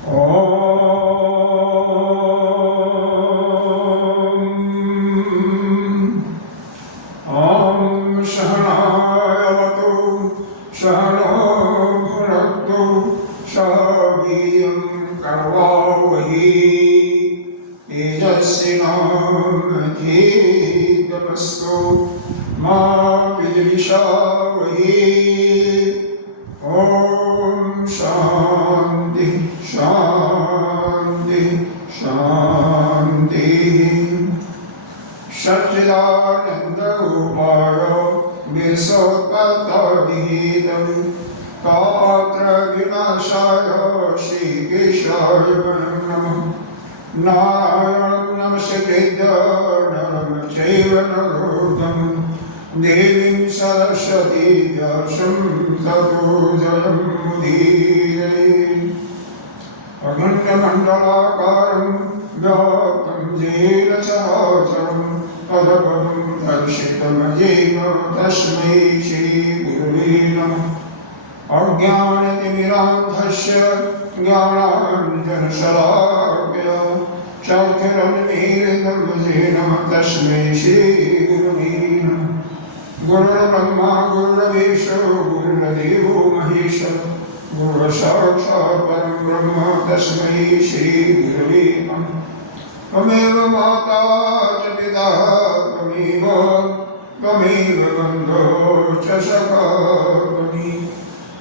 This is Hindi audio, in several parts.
ॐ सहनावतु सहनो भुनक्तु सह वीर्यं करवावहै तेजस्विनावधीतमस्तु मा विद्विषावहै। ॐ शान्ति शान्ति शान्ति। सच्चिदानन्दरूपाय विश्वोत्पत्तिहेतवे तापत्रयविनाशाय श्रीकेशवाय नमः। नारायणं नमस्कृत्य नरं चैव नरोत्तमं देवीं सरस्वतीं व्यासं ततो जयमुदीरये। अखण्डमण्डलाकारं व्याप्तं येन चराचरं तत्पदं दर्शितं येन तस्मै श्रीगुरुवे नमः। अज्ञानतिमिरान्धस्य ज्ञानाञ्जनशलाकया चक्षुरुन्मीलितं येन तस्मै श्रीगुरुवे नमः। गुरुर्ब्रह्मा गुरुर्विष्णुः गुरुर्देवो महेश्वरः गुरुसाक्षात् परं ब्रह्म तस्मै श्रीगुरुवे नमः। त्वमेव माता च पिता त्वमेव बन्धो च सखा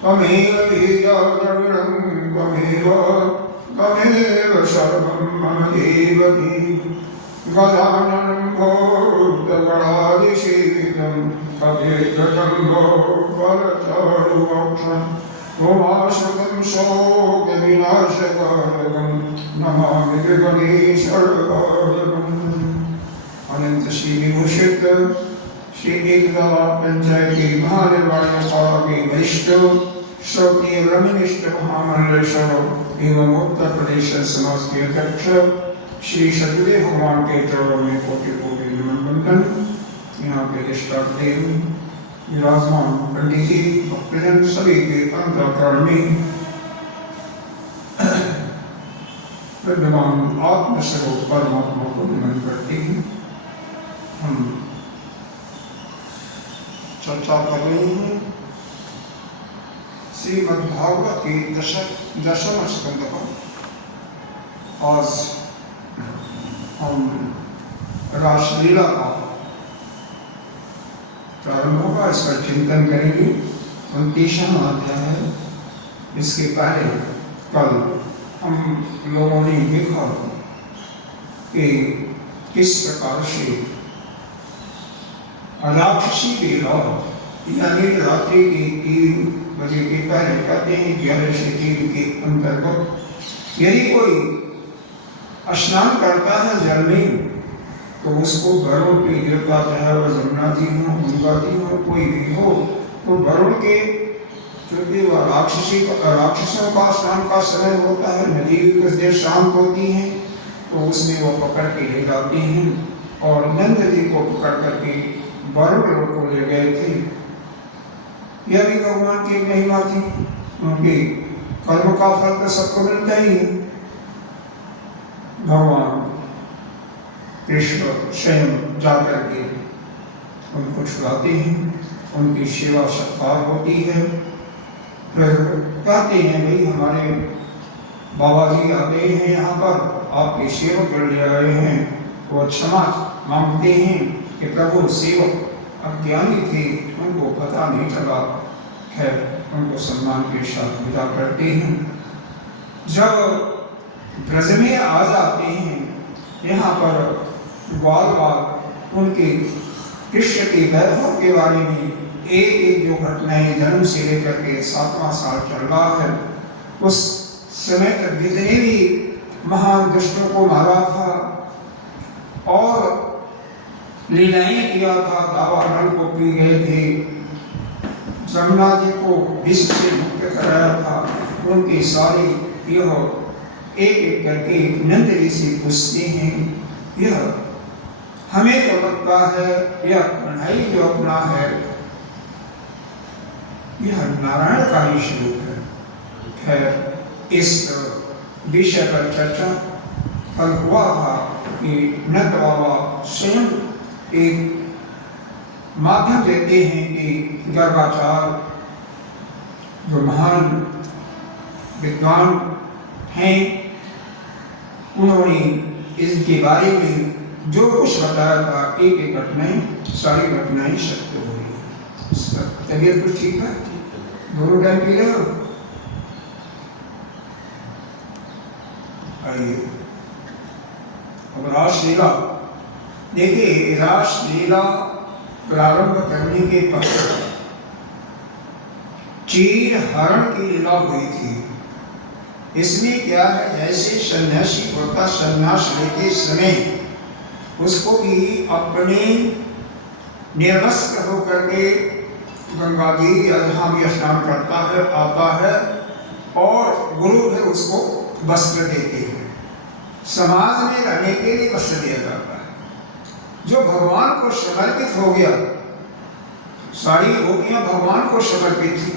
त्वमेव बीजाद्रविणं त्वमेव सर्वं मम देवकी। गजाननं भूतगणाधिसेवितं कपित्थजम्बो फलचारुभक्षम् उमाशुतं शोकविनाशकारकं नमामि गणेशर्वाणम्। अनंत श्री विभूषित श्री एकदावा पंचायती महानिर्वाण सभा के वरिष्ठ श्रोत्रिय ब्रह्मनिष्ठ महामंडलेश्वर एवं उत्तर प्रदेश समाज के अध्यक्ष श्री सतदेव भगवान के चरणों में कोटि कोटि नमन बंधन। यहाँ के देव विराजमान पंडित जी भक्तजन सभी के अंतःकरण में विद्यमान आत्मस्वरूप परमात्मा को नमन करते हैं। हम चर्चा कर रहे हैं श्रीमद्भागवत के दशम स्कंद पर। आज हम रासलीला का प्रारंभ होगा, इस पर चिंतन करेंगे। 29वां अध्याय है। इसके पहले कल हम लोगों ने देखा कि किस प्रकार से राक्षसी के लौट यानी रात्रि के 3 बजे के पहले कहते हैं 11 से 3 के अंतर्गत यदि कोई स्नान करता है जल में तो उसको वरुण के देवता चाहे वह जमुना जी हो गंगा जी हो कोई भी हो तो वरुण के क्योंकि वह राक्षसों का स्नान का समय होता है, नदी कुछ देर शांत होती है तो उसमें वो पकड़ के ले जाते हैं और नंद जी को पकड़ करके वरुण लोग को ले गए थे। यह भी भगवान की महिमा थी क्योंकि कर्म का फल तो सबको मिलता ही है। भगवान कृष्ण स्वयं जाकर के उनको छुड़ाते हैं, उनकी सेवा सत्कार होती है। फिर कहते हैं भाई हमारे बाबा जी आ गए हैं यहाँ पर, आपके सेवक ले आए हैं। वो क्षमा मांगते हैं कि प्रभु सेवक अज्ञानी थे, उनको पता नहीं चला। खैर उनको सम्मान के साथ विदा करते हैं। जब ब्रज में आ जाते हैं यहाँ पर बार बार उनके कृष्ण के वैभव के बारे में एक एक जो घटनाएं जन्म से लेकर के 7वां साल चल रहा है उस समय तक जितने भी महान दुष्टों को मारा था और लीलाएं किया था, दावानल को पी गए थे, जमुना जी को विष से मुक्त कराया था, उनके सारे यह एक एक करके नंद जी से पूछते हैं। यह हमें तो लगता है यह कन्हई जो अपना है यह नारायण का ही स्वरूप है। खैर इस विषय पर चर्चा कल हुआ था कि नंद बाबा स्वयं एक माध्यम देते हैं कि गर्गाचार्य जो महान विद्वान हैं, उन्होंने इसके बारे में जो कुछ बताया था, एक एक घटनाएं, सारी घटनाएं सत्य हो रही। तबीयत कुछ ठीक है? दोनों टाइम पी रहे हो? आइए अब रासलीला देखिए। रासलीला प्रारंभ करने के पश्चात चीर हरण की लीला हुई थी। इसमें क्या है, जैसे सन्यासी होता सन्यास लेते समय उसको भी अपने निर्वस्त्र होकर के गंगा जी या जहाँ भी स्नान करता है आता है, और गुरु फिर उसको वस्त्र देते हैं। समाज में रहने के लिए वस्त्र दिया जाता है। जो भगवान को समर्पित हो गया, सारी गोपियां भगवान को समर्पित थी,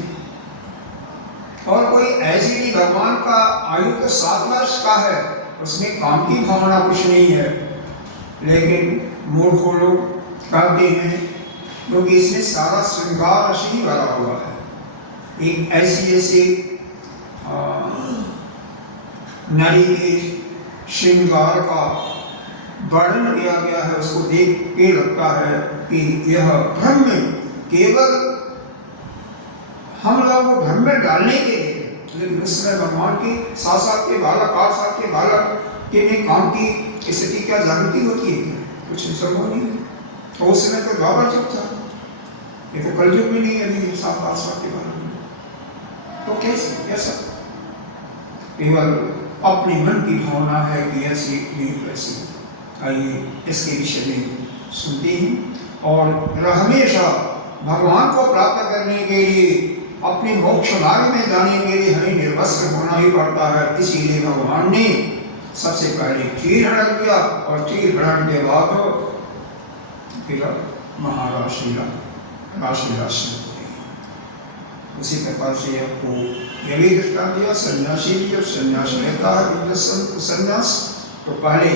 और कोई ऐसी भी भगवान का आयु तो 7 वर्ष का है, उसमें काम की भावना कुछ नहीं है, लेकिन मूर्ख लोग कहते हैं क्योंकि इसमें सारा श्रृंगार रस ही भरा हुआ है। एक ऐसी नारी के श्रृंगार का वर्णन किया गया है, उसको देख के लगता है कि यह भ्रम में, केवल हम लोग को भ्रम में डालने के लिए, लेकिन उसमें भगवान की 7 के बालक, 8 के बालक के में काम की स्थिति क्या जागृति होती है? कुछ संभव नहीं है। तो उस समय तो द्वापर युग था, ये तो कलयुग में नहीं है। 7-8 के बालक तो कैसा केवल अपने मन की भावना है कि ऐसी नहीं वैसी। आइए इसके विषय में सुनते हैं। और हमेशा भगवान को प्राप्त करने के लिए, अपने मोक्ष मार्ग में जाने के लिए हमें निर्वस्त्र होना ही पड़ता है। इसीलिए भगवान ने सबसे पहले चीर हरण किया, और चीर हरण के बाद फिर महारासलीला, रासलीला शुरू हो गई। उसी प्रकार से आपको यह भी दृष्टांत दिया, सन्यासी जब सन्यास लेता है, सन्यास तो पहले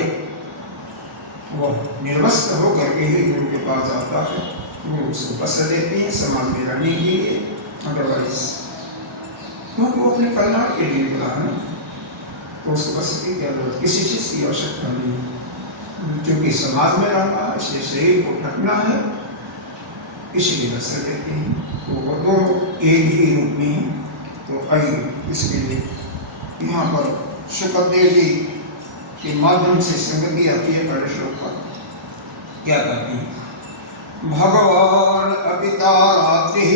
वह निर्वस्त्र होकर के ही गुरु के पास जाता है। गुरु उसको वस्त्र देते हैं समाज में रहने के लिए, अदरवाइज क्योंकि वो अपने कल्याण के लिए निकला है ना, तो उसको वस्त्र की क्या जरूरत, किसी चीज की आवश्यकता नहीं है। क्योंकि समाज में रहना है, इसलिए शरीर को ढकना है, इसलिए वस्त्र देते हैं। तो वो दोनों एक ही रूप में। तो आइए इसके लिए यहाँ पर शुक्रदेव जी के माध्यम से संगति आती है। पहले श्लोक का क्या कहते हैं? भगवान अपिता रात्रि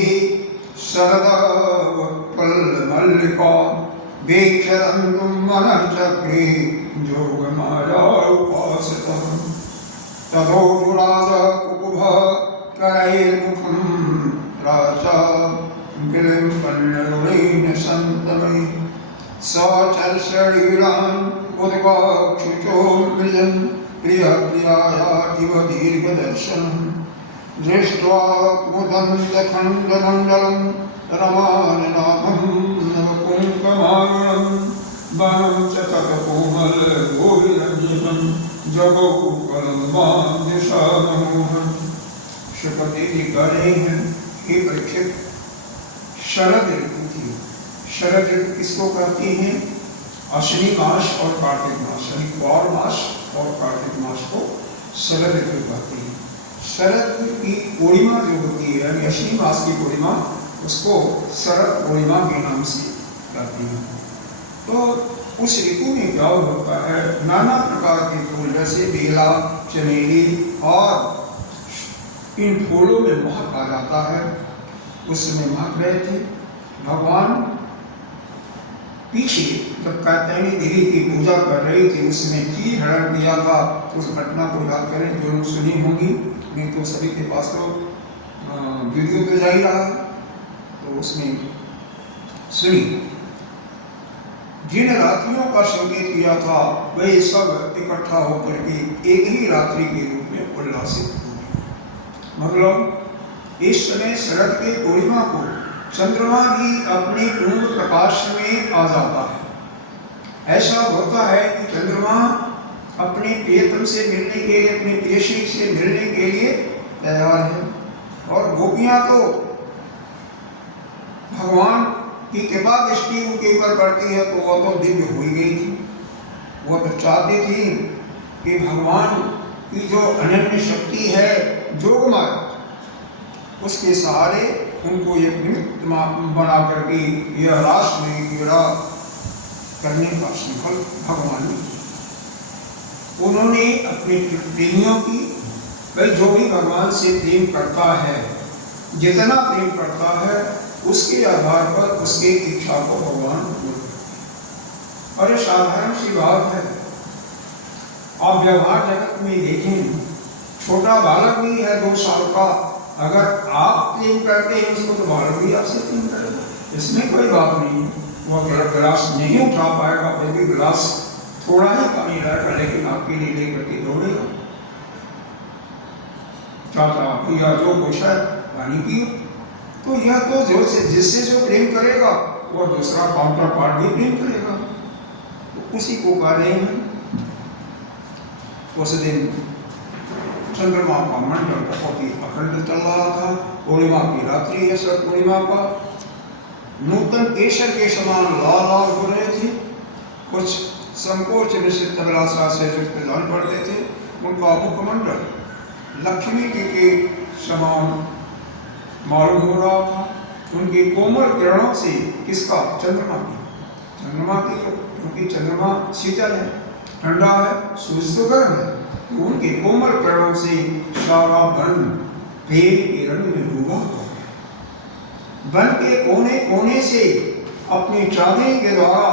शरद मल्लिका वेक्षरन्तुं मनः चक्रे जोगमाया उपासतः तदोरुराज कुकुभ करैर्मुखं राजा विलिम्पन्नरुणेन सन्तमे सचर्षणीरान् उद्वाक्षुचो मृजन् प्रियप्रियायातिव दीर्घदर्शनम् दृष्ट्वा कुमुदन्तखण्डमण्डलं रमाननाभं नवकुङ्कमार्णं वनं च तत्कोमलगोविरञ्जनं जगौकलं मां शुक्रदेव जी कह रहे हैं, हे परीक्षित, शरद ऋतु थी। शरद ऋतु किसको कहते हैं? अश्विनी मास और कार्तिक मास, यानी पौष मास और कार्तिक मास को शरद ऋतु कहते हैं। शरद की पूर्णिमा जो होती है, यानी अश्विनी मास की पूर्णिमा, उसको शरद पूर्णिमा के नाम से कहते हैं। तो उस ऋतु में क्या होता है, नाना प्रकार के फूल जैसे बेला, चमेली और इन फूलों में महक आ जाता है। उस समय महक रहे थे। भगवान पीछे जब कात्यायनी देवी की पूजा कर रही थी, उसने चीर हरण किया था। उस घटना को याद करें, जो लोग सुनी होंगी, नहीं तो सभी के पास तो वीडियो तो जा ही रहा है, तो उसने सुनी। जिन रात्रियों का संकेत किया था, वे सब इकट्ठा होकर के एक ही रात्रि के रूप में उल्लासित हुए। मतलब इस समय शरद के पूर्णिमा को चंद्रमा भी अपने पूर्ण प्रकाश में आ जाता है। ऐसा होता है कि चंद्रमा अपने प्रियतम से मिलने के लिए, अपने प्रियसी से मिलने के लिए तैयार है। और गोपियां तो भगवान की कृपा दृष्टि उनके ऊपर पड़ती है तो वह तो दिव्य हो ही गई थी। वो तो चाहती थी कि भगवान की जो अनन्य शक्ति है जोगमाया, उसके सहारे उनको एक निमित्त बना करके यह रास में क्रीड़ा करने का संकल्प भगवान ने किया। उन्होंने अपने प्रेमियों की, भाई जो भी भगवान से प्रेम करता है, जितना प्रेम करता है उसके आधार पर उसके इच्छा को भगवान पूर्ण करते हैं। और ये साधारण सी बात है। आप व्यवहार जगत में देखें, छोटा बालक भी है 2 साल का, अगर आप प्रेम करते हैं उसको तो बालक भी आपसे प्रेम करेगा, इसमें कोई बात नहीं है। वह गिलास नहीं उठा पाएगा, फिर भी गिलास थोड़ा ही पानी रहेगा, लेकिन आपके लिए लेकर के दौड़ेगा। चाचा भैया जो कुछ है पानी पियो। तो यह तो जो से जिससे जो प्रेम करेगा वह दूसरा काउंटर पार्ट भी प्रेम करेगा, तो उसी को कार्य है। उस दिन चंद्रमा का मंडल बहुत ही अखंड चल रहा था। पूर्णिमा की रात्रि है, सर पूर्णिमा का नूतन केसर के समान लाल लाल हो रहे थे। कुछ संकोच निश्चित अभिलाषा से युक्त जान पड़ते थे। उनका मुखमंडल लक्ष्मी जी के समान मालूम हो रहा था। उनके कोमल किरणों से, किसका? चंद्रमा की, चंद्रमा की, क्योंकि चंद्रमा शीतल है, ठंडा है, सूर्य तो गर्म है, तो उनके कोमल किरणों से सारा वन प्रेम के रंग में डूबा हुआ है। वन के कोने कोने से अपनी चांदनी के द्वारा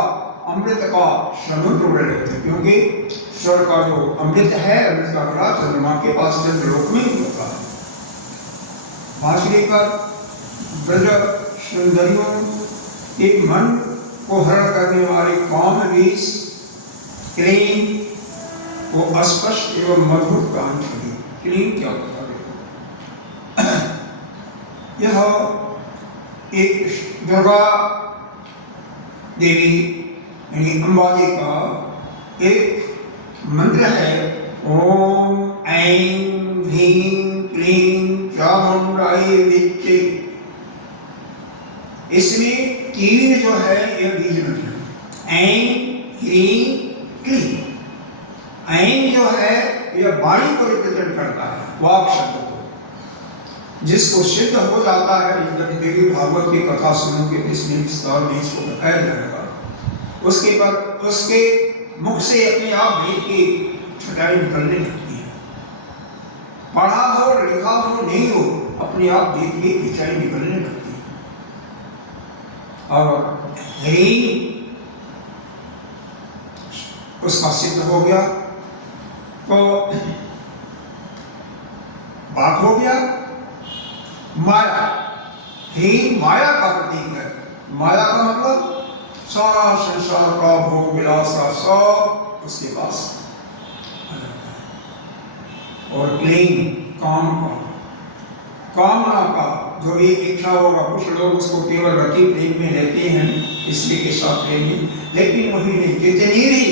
अमृत का समुद्र उड़ रहे थे, क्योंकि स्वर्ग का जो अमृत है, अमृत का घड़ा चंद्रमा के पास चंद्रलोक में ही होता है। बांसुरी पर ब्रज सुंदरियों के मन को हरण करने वाले काम बीज क्लीन वो अस्पष्ट एवं मधुर गान छड़ी। क्लीन क्या होता है? यह एक दुर्गा देवी यानी अंबाजी का एक मंत्र है। ओम ऐं ह्रीं क्लीं चामुंडाय विच्चे। इसमें 3 जो है यह बीज मंत्र है। ऐं ह्रीं क्लीं। ऐं जो है यह वाणी को रिप्रेजेंट करता है, वाक शब्द को, जिसको सिद्ध हो जाता है। जब देवी भागवत की कथा सुनोगे इसमें विस्तार में इसको बताया जाएगा। उसके मुख से अपने आप वेद की छटाई निकलने लगती है। पढ़ा हो लिखा हो नहीं हो, अपने आप वेद की छटाई निकलने लगती है। और ह्रीं उसका सिद्ध हो गया तो बात हो गया। माया, ह्रीं माया का प्रतीक है। माया का मतलब सारा संसार का भोग विलास का सब उसके पास आ जाता है। और क्लीं काम का, कामना का, जो भी इच्छा होगा। कुछ लोग उसको केवल रति प्रेम में लेते हैं, इसलिए के साथ प्रेम में, लेकिन वही नहीं, जितनी भी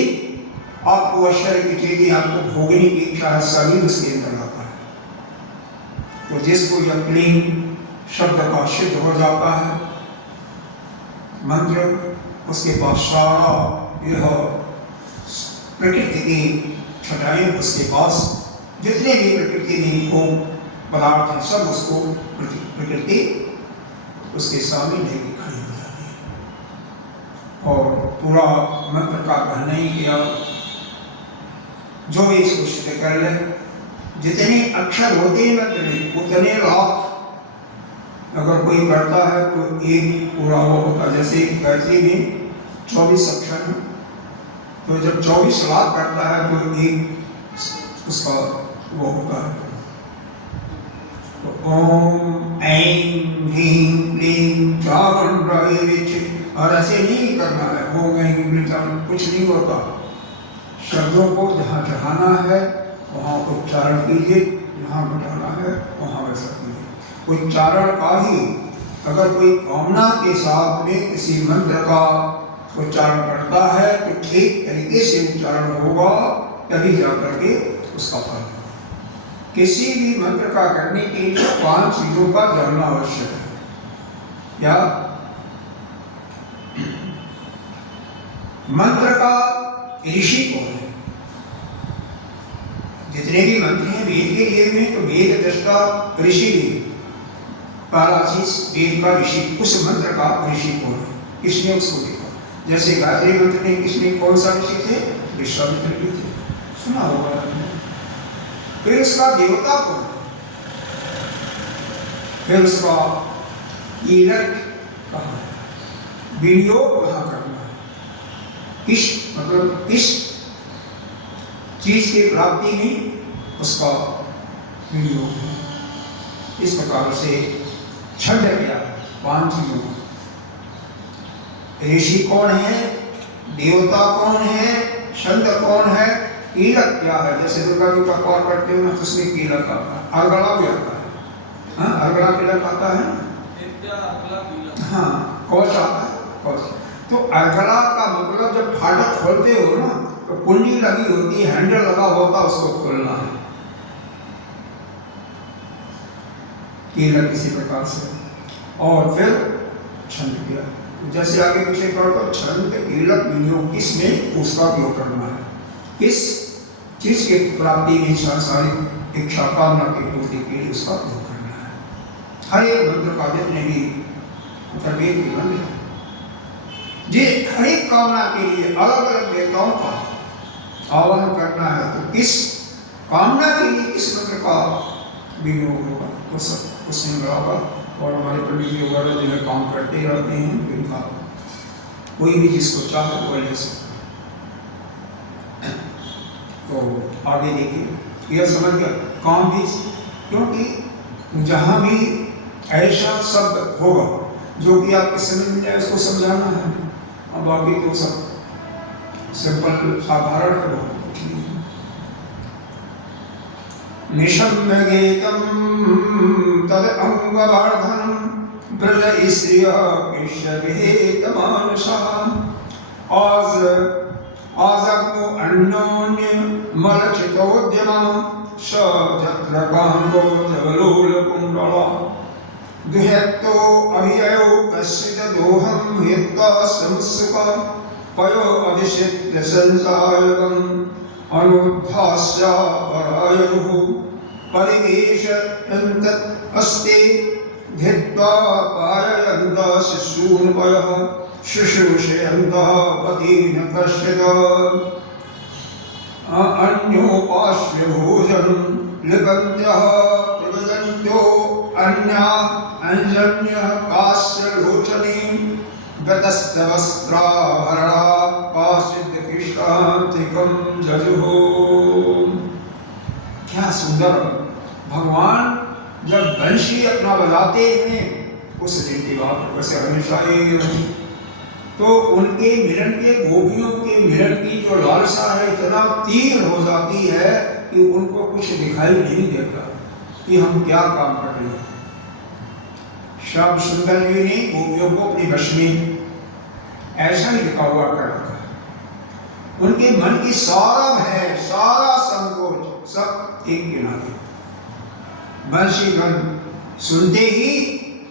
आपको आश्चर्य की चीजें आपको भोगने की इच्छा है, सभी उसके अंदर आता है। तो जिसको यह क्लीं शब्द का सिद्ध हो जाता है मंत्र, उसके पास सारा यह प्रकृति की छटाएं, उसके पास जितने भी प्रकृति में भोग पदार्थ हैं सब उसको प्रकृति उसके सामने लेके खड़ी हो जाती है। और पूरा मंत्र का कहना ही किया, जो भी इसको सिद्ध कर ले, जितने अक्षर होते हैं मंत्र में उतने लाख अगर कोई करता है तो एक पूरा वो होता है। जैसे गायत्री में 24 अक्षर है, तो जब 24 लाख करता है तो एक उसका वो होता है। तो ओम ऐं ह्रीं क्लीं चामुंडाय विच्चे। और ऐसे नहीं करना है ओम ऐं क्लीं चामुंडाय, कुछ नहीं होता। शब्दों को जहाँ चढ़ाना है वहाँ उच्चारण कीजिए, जहाँ घटाना है वहाँ वैसा कीजिए। उच्चारण का ही अगर कोई कामना के साथ में किसी मंत्र का उच्चारण करता है तो ठीक तरीके से उच्चारण होगा तभी जाकर के उसका फल। किसी भी मंत्र का करने के लिए 5 चीजों का जानना आवश्यक है। या मंत्र का ऋषि कौन है? जितने भी मंत्र हैं वेद के लिए में, तो वेद दृष्टा ऋषि भी पहला चीज वेद का ऋषि, उस मंत्र का ऋषि कौन है, किसने उसको लिखा? जैसे गायत्री मंत्र ने किसने, कौन सा ऋषि थे? विश्वामित्र भी थे, सुना होगा। फिर उसका देवता कौन? फिर उसका ईलक कहाँ है, विनियोग कहाँ करना है, किस मतलब किस चीज की प्राप्ति में उसका विनियोग है। इस प्रकार से छंद क्या है, 5 चीजों का। ऋषि कौन है, देवता कौन है, छंद कौन है, कीलक क्या है। जैसे दुर्गा जी का पाठ करते हो ना, तो उसमें कीलक आता है, अर्गला भी आता है। हाँ, अर्गला कीलक आता है ना। हाँ, कौश आता है, कौश। तो अर्गला का मतलब जब फाटक खोलते हो ना, तो कुंडी लगी होती है, हैंडल लगा होता, उसको खोलना है। कीलक इसी प्रकार से। और फिर छंद क्या, जैसे आगे पीछे करो, छंद कीलक विनियोग, किसमें उसका उपयोग करना है, किस चीज की प्राप्ति में, सांसारिक इच्छा कामना की पूर्ति के लिए उसका उपयोग करना है। हर एक मंत्र का जितने भी वेद के मंत्र है, ये हर एक कामना के लिए अलग अलग देवताओं का आवाहन करना है, तो किस कामना के लिए किस मंत्र का विनियोग होगा, वो सब उसमें बराबर। और हमारे पंडित जी वगैरह जो है काम करते रहते हैं, इनका कोई भी जिसको चाहे वो ले सकता है। तो आगे देखिए, यह समझ गया काम भी, क्योंकि जहाँ भी ऐसा शब्द होगा जो कि आपके समझ में जाए, उसको समझाना है। अब बाकी तो सब सिंपल साधारण है, कुछ नहीं। निशम्यगेतं तद अंगवर्धनं ब्रज स्त्रिय केशविहेतमानसा आजग्मो अन्योन्य मलचितोद्यमा स जत्रकांगो धवलोलकुंडला दुह्यक्तो अभिययो कश्चित् दोहं हित्वा समुत्सुका पयो अधिशित्य संसारकम् अनुद्धास्या परायणुः परिवेशयन्तः अस्ते धित्वा पाययन्तः शिशून्वयः शुश्रूषयन्तः पतिं कश्चित् अन्योपास्य भोजनं लिपन्त्यः प्रव्रजन्त्यो अन्या अंजन्यः कास्यलोचनीं गतस्तवस्त्राभरणा काचित् कृष्णान्तिकं जजुः। क्या सुंदर! भगवान जब बंशी अपना बजाते हैं उस दिन की बात वैसे हमेशा ही, तो उनके मिलन के, गोपियों के मिलन की जो लालसा है इतना तीव्र हो जाती है कि उनको कुछ दिखाई नहीं देता कि हम क्या काम कर रहे हैं। श्याम सुंदर जी ने गोपियों को अपनी वश में ऐसा ही लिखा हुआ कर रखा है। उनके मन की सारा भय, सारा संकोच सब एक किनारे। बंशी गण सुनते ही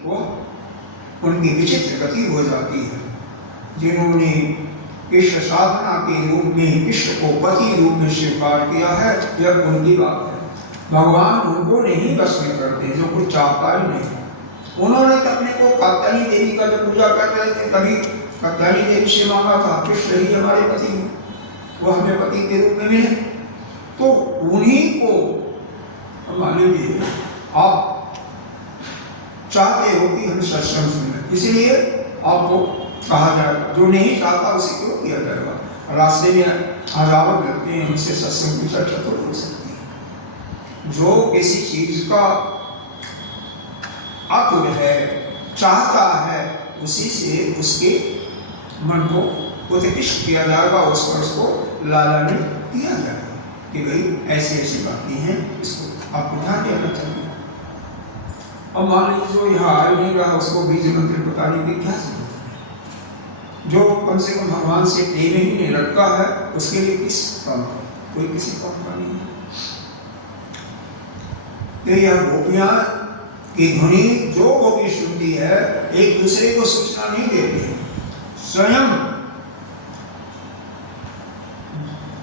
वो उनकी विचित्र गति हो जाती है। जिन्होंने कृष्ण साधना के रूप में कृष्ण को पति रूप में स्वीकार किया है, यह उनकी बात है। भगवान उनको नहीं बस में करते जो कुछ चाहता ही नहीं। उन्होंने तो अपने को कात्यायनी देवी का जब पूजा कर रहे थे, कभी कात्यायनी देवी से मांगा था कृष्ण ही हमारे पति हैं, वो हमें पति के रूप में मिले। तो उन्हीं को मान लीजिए आप चाहते हो कि हम सत्संग सुने, इसलिए आपको कहा जाएगा। जो नहीं चाहता उसे क्यों किया जाएगा। रास्ते में हजारों मिलते हैं, उनसे सत्संग की चर्चा तो हो सकती है। जो किसी चीज का आतुर है, चाहता है, उसी से उसके मन को उत्कृष्ट किया जाएगा, उस पर उसको लालनी दिया जाएगा कि भाई ऐसी ऐसी बातें हैं, इसको आपको ध्यान देना चाहिए। अब मान लीजिए जो यहाँ आए नहीं रहा, उसको बीज मंत्र बताने की क्या जरूरत है। जो कम से कम भगवान से प्रेम ही नहीं रखता है, उसके लिए किस काम का, कोई किसी काम का नहीं है। तो यह गोपियां की ध्वनि जो गोपी सुनती है, एक दूसरे को सूचना नहीं देती, स्वयं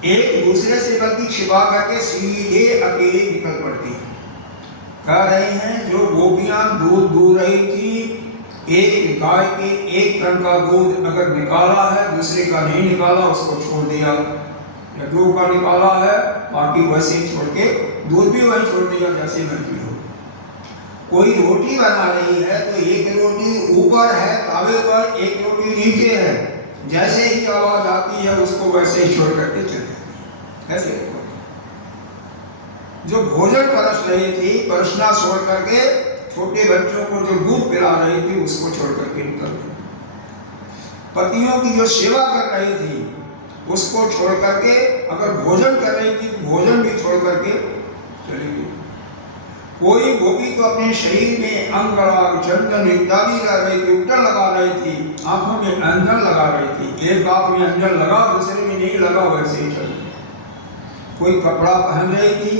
एक दूसरे से बल्कि छिपा करके सीधे अकेले निकल पड़ती है। कह रहे हैं जो गोपियां दूध दूध रही थी, एक गाय के एक टन का दूध अगर निकाला है, दूसरे का नहीं निकाला, उसको छोड़ दिया, या दो का निकाला है बाकी वैसे ही छोड़ के दूध भी वही छोड़ दिया जैसे मर्जी हो। कोई रोटी बना रही है तो एक रोटी ऊपर है तावे पर, एक रोटी नीचे है, जैसे ही आवाज आती है उसको वैसे ही छोड़ करके चले ऐसे। जो भोजन परस रही थी, परसना छोड़ करके छोटे बच्चों को जो दूध पिला रही थी उसको छोड़ करके निकल गई। पतियों की जो सेवा कर रही थी उसको छोड़ करके, अगर भोजन कर रही थी भोजन भी छोड़ करके चली गई। कोई गोपी तो अपने शरीर में अंगराग चंदन इत्यादि लगा रही थी, उपटन लगा रही थी, आंखों में अंजन लगा रही थी, एक आंख में अंजन लगा दूसरे में नहीं लगा, वैसे ही चल। कोई कपड़ा पहन रही थी,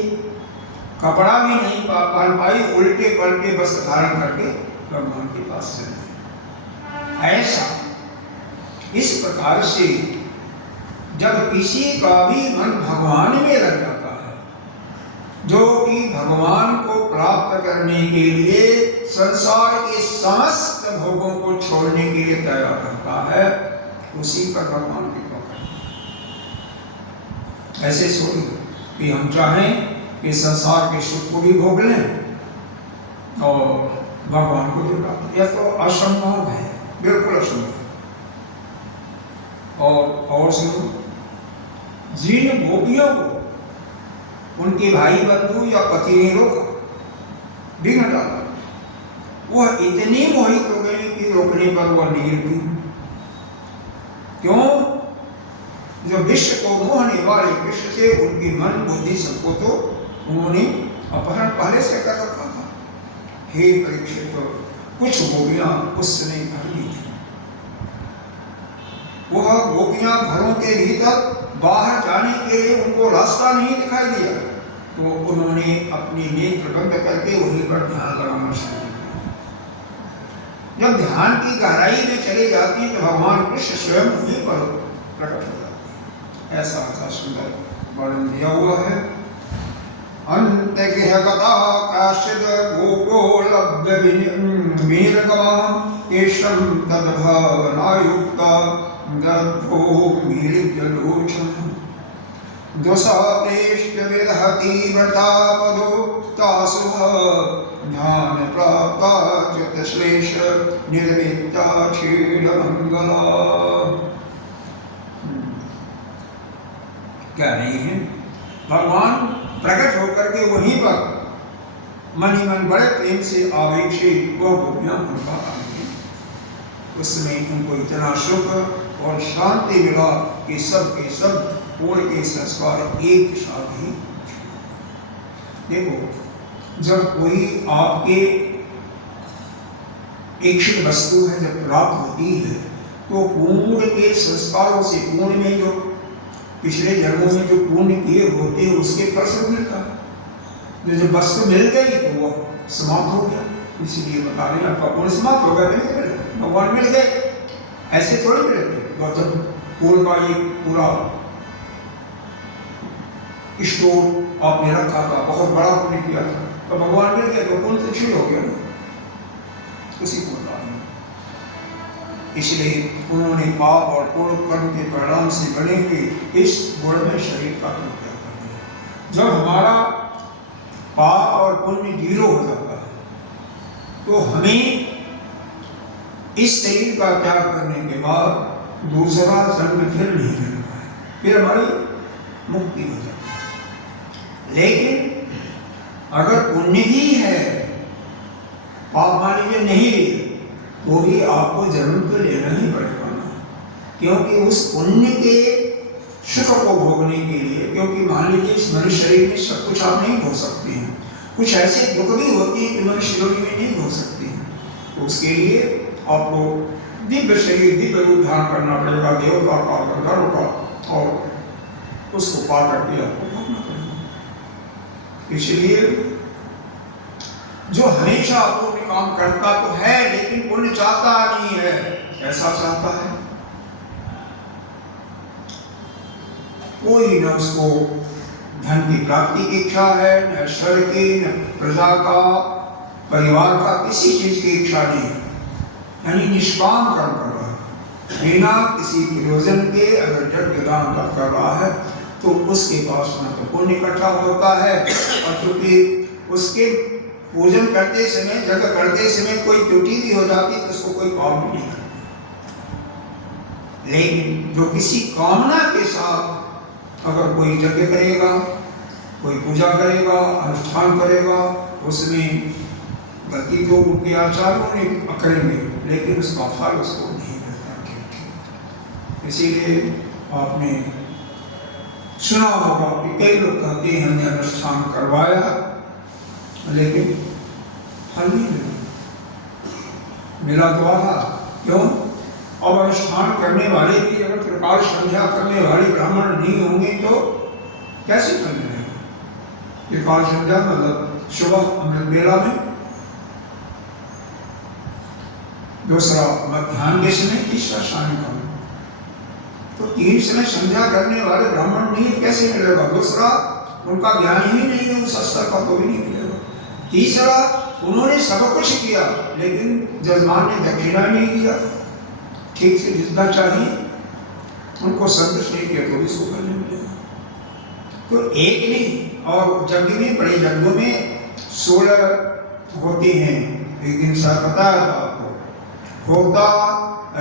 कपड़ा भी नहीं पहन पाई, उल्टे पलटे वस्त्र धारण करके भगवान के पास चले। ऐसा इस प्रकार से जब किसी का भी मन भगवान में लग जाता है, जो कि भगवान को प्राप्त करने के लिए संसार के समस्त भोगों को छोड़ने के लिए तैयार रहता है, उसी पर भगवान की कृपा। ऐसे सोच कि हम चाहें कि संसार के सुख को भी भोग लें और भगवान को भी प्राप्त, यह तो असंभव है, बिल्कुल असंभव। और सुनो, जिन गोपियों को उनके भाई बंधु या पति ने रोका, बिना डाला, वह इतनी मोहित हो गई कि रोकने पर वह नहीं रुकी। क्यों? जो विश्व को मोहने वाले विश्व से उनकी मन बुद्धि सबको तो उन्होंने अपहरण पहले से कर रखा था। हे परीक्षित, कुछ गोपियां उस समय घर में थी। वह गोपियां घरों के भीतर बाहर जाने के लिए उनको रास्ता नहीं दिखाई दिया, तो उन्होंने अपने नेत्र बंद करके वहीं पर ध्यान लगाना शुरू किया। जब ध्यान की गहराई में चले जाती तो भगवान कृष्ण स्वयं वहीं पर प्रकट हो जाते। ऐसा सुंदर वर्णन दिया हुआ है। अंतगृहगता काश्चिद गोपोलभ्य वीरगवां तेषं तद्भावनायुक्ता दद्धो मीलितलोचनं दोषाप्रेष्य विदहति व्रतापदो तासु ध्यानप्राप्ता चित्तश्लेष निर्मिता क्षीणमङ्गला। क्या नहीं है, भगवान प्रकट होकर के वहीं पर मन ही मन बड़े प्रेम से आवेशित वह गोपियां उनका आएंगे। उस समय उनको इतना सुख और शांति मिला कि सब के सब पूर्ण के संस्कार एक साथ ही। देखो, जब कोई आपके इच्छित वस्तु है जब प्राप्त होती है तो पूर्ण के संस्कारों से, पूर्ण में जो पिछले जन्मों में जो पुण्य किए होते हैं उसके फल से मिलता है। जब वस्तु मिल गई तो वो समाप्त हो गया, इसीलिए बता रहे हैं आपका पुण्य समाप्त हो गया, भगवान मिल गए। ऐसे थोड़ी मिलते, गौतम पूर्ण का एक पूरा स्टोर आपने रखा था, बहुत बड़ा पुण्य किया था, तो भगवान मिल गए तो पुण्य तो क्षीण हो गया ना, उसी को बता रहे हैं। इसलिए उन्होंने पाप और पूर्ण कर्म के परिणाम से बने हुए इस गुण में शरीर का त्याग कर दिया। जब हमारा पाप और पुण्य जीरो हो जाता है तो हमें इस शरीर का त्याग करने के बाद दूसरा जन्म फिर नहीं मिलता है, फिर हमारी मुक्ति हो जाती है। लेकिन अगर पुण्य ही है, पाप मान लीजिए नहीं, वो भी आपको जन्म तो लेना ही पड़ेगा ना, क्योंकि उस पुण्य के सुख को भोगने के लिए, क्योंकि मान लीजिए इस मनुष्य शरीर में सब कुछ आप नहीं भोग सकते हैं, कुछ ऐसे दुख भी होती है कि मनुष्य शरीर में नहीं भोग सकते हैं, तो उसके लिए आपको दिव्य शरीर, दिव्य रूप धारण करना पड़ेगा, देवता का, गंधर्व का, और उसको पा करके आपको भोगना पड़ेगा। इसलिए जो हमेशा पुण्य काम करता तो है लेकिन पुण्य चाहता नहीं है, ऐसा चाहता है कोई, न उसको धन की प्राप्ति की इच्छा है, न ऐश्वर्य की, न प्रजा का, परिवार का, किसी चीज की इच्छा नहीं है, यानी निष्काम कर्म कर रहा है बिना किसी प्रयोजन के। अगर यज्ञ दान कर रहा है तो उसके पास न तो पुण्य इकट्ठा होता है, और क्योंकि उसके पूजन करते समय, यज्ञ करते समय कोई त्रुटि भी हो जाती तो उसको कोई पाप भी नहीं करता। लेकिन जो किसी कामना के साथ अगर कोई यज्ञ करेगा, कोई पूजा करेगा, अनुष्ठान करेगा, उसमें गलती तो उनके आचार्यों ने करेंगे लेकिन उसका फल उसको नहीं मिलता। इसीलिए आपने सुना होगा कि कई लोग कहते हैं हमने अनुष्ठान करवाया लेकिन फल नहीं मिला, मिला तो आधा। क्यों? अब अनुष्ठान करने वाले भी अगर त्रिकाल संध्या करने वाले ब्राह्मण नहीं होंगे तो कैसे फल मिलेगा? त्रिकाल संध्या मतलब सुबह अमृत बेला में, दूसरा मध्याह्न के समय, तीसरा सायंकाल। तो 3 समय संध्या करने वाले ब्राह्मण नहीं, कैसे मिलेगा? दूसरा उनका ज्ञान ही नहीं है उस स्तर का, तो भी नहीं मिलेगा। तीसरा उन्होंने सब कुछ किया लेकिन जजमान ने दक्षिणा नहीं दिया ठीक से जितना चाहिए, उनको संतुष्ट नहीं किया तो भी सुख नहीं मिलेगा। तो एक नहीं, और यज्ञ में, बड़े यज्ञों में 16 होते हैं। एक दिन सा पता है आपको, होता,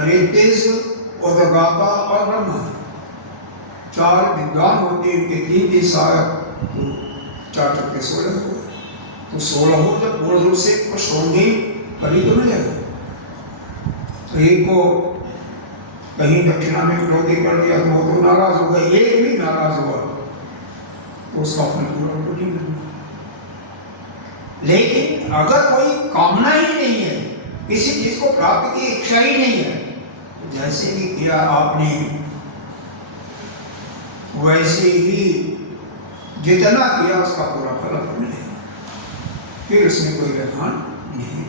ऋतिज, उदगाता और ब्रह्मा, 4 विद्वान होते हैं, उनके 3 सहायक, तो 4 चक्के 16 हो। तो 16 हो जब पूर्ण रूप से खुश होंगे कभी तो मिलेगा। तो एक को कहीं दक्षिणा में कटौती कर दिया तो वो तो नाराज होगा, एक भी नाराज हुआ तो उसका फल पूरा नहीं मिलेगा। लेकिन अगर कोई कामना ही नहीं है, किसी चीज को प्राप्त की इच्छा ही नहीं है, तो जैसे भी किया आपने वैसे ही जितना किया उसका पूरा फल आपको मिलेगा, फिर उसमें कोई व्यवधान नहीं है।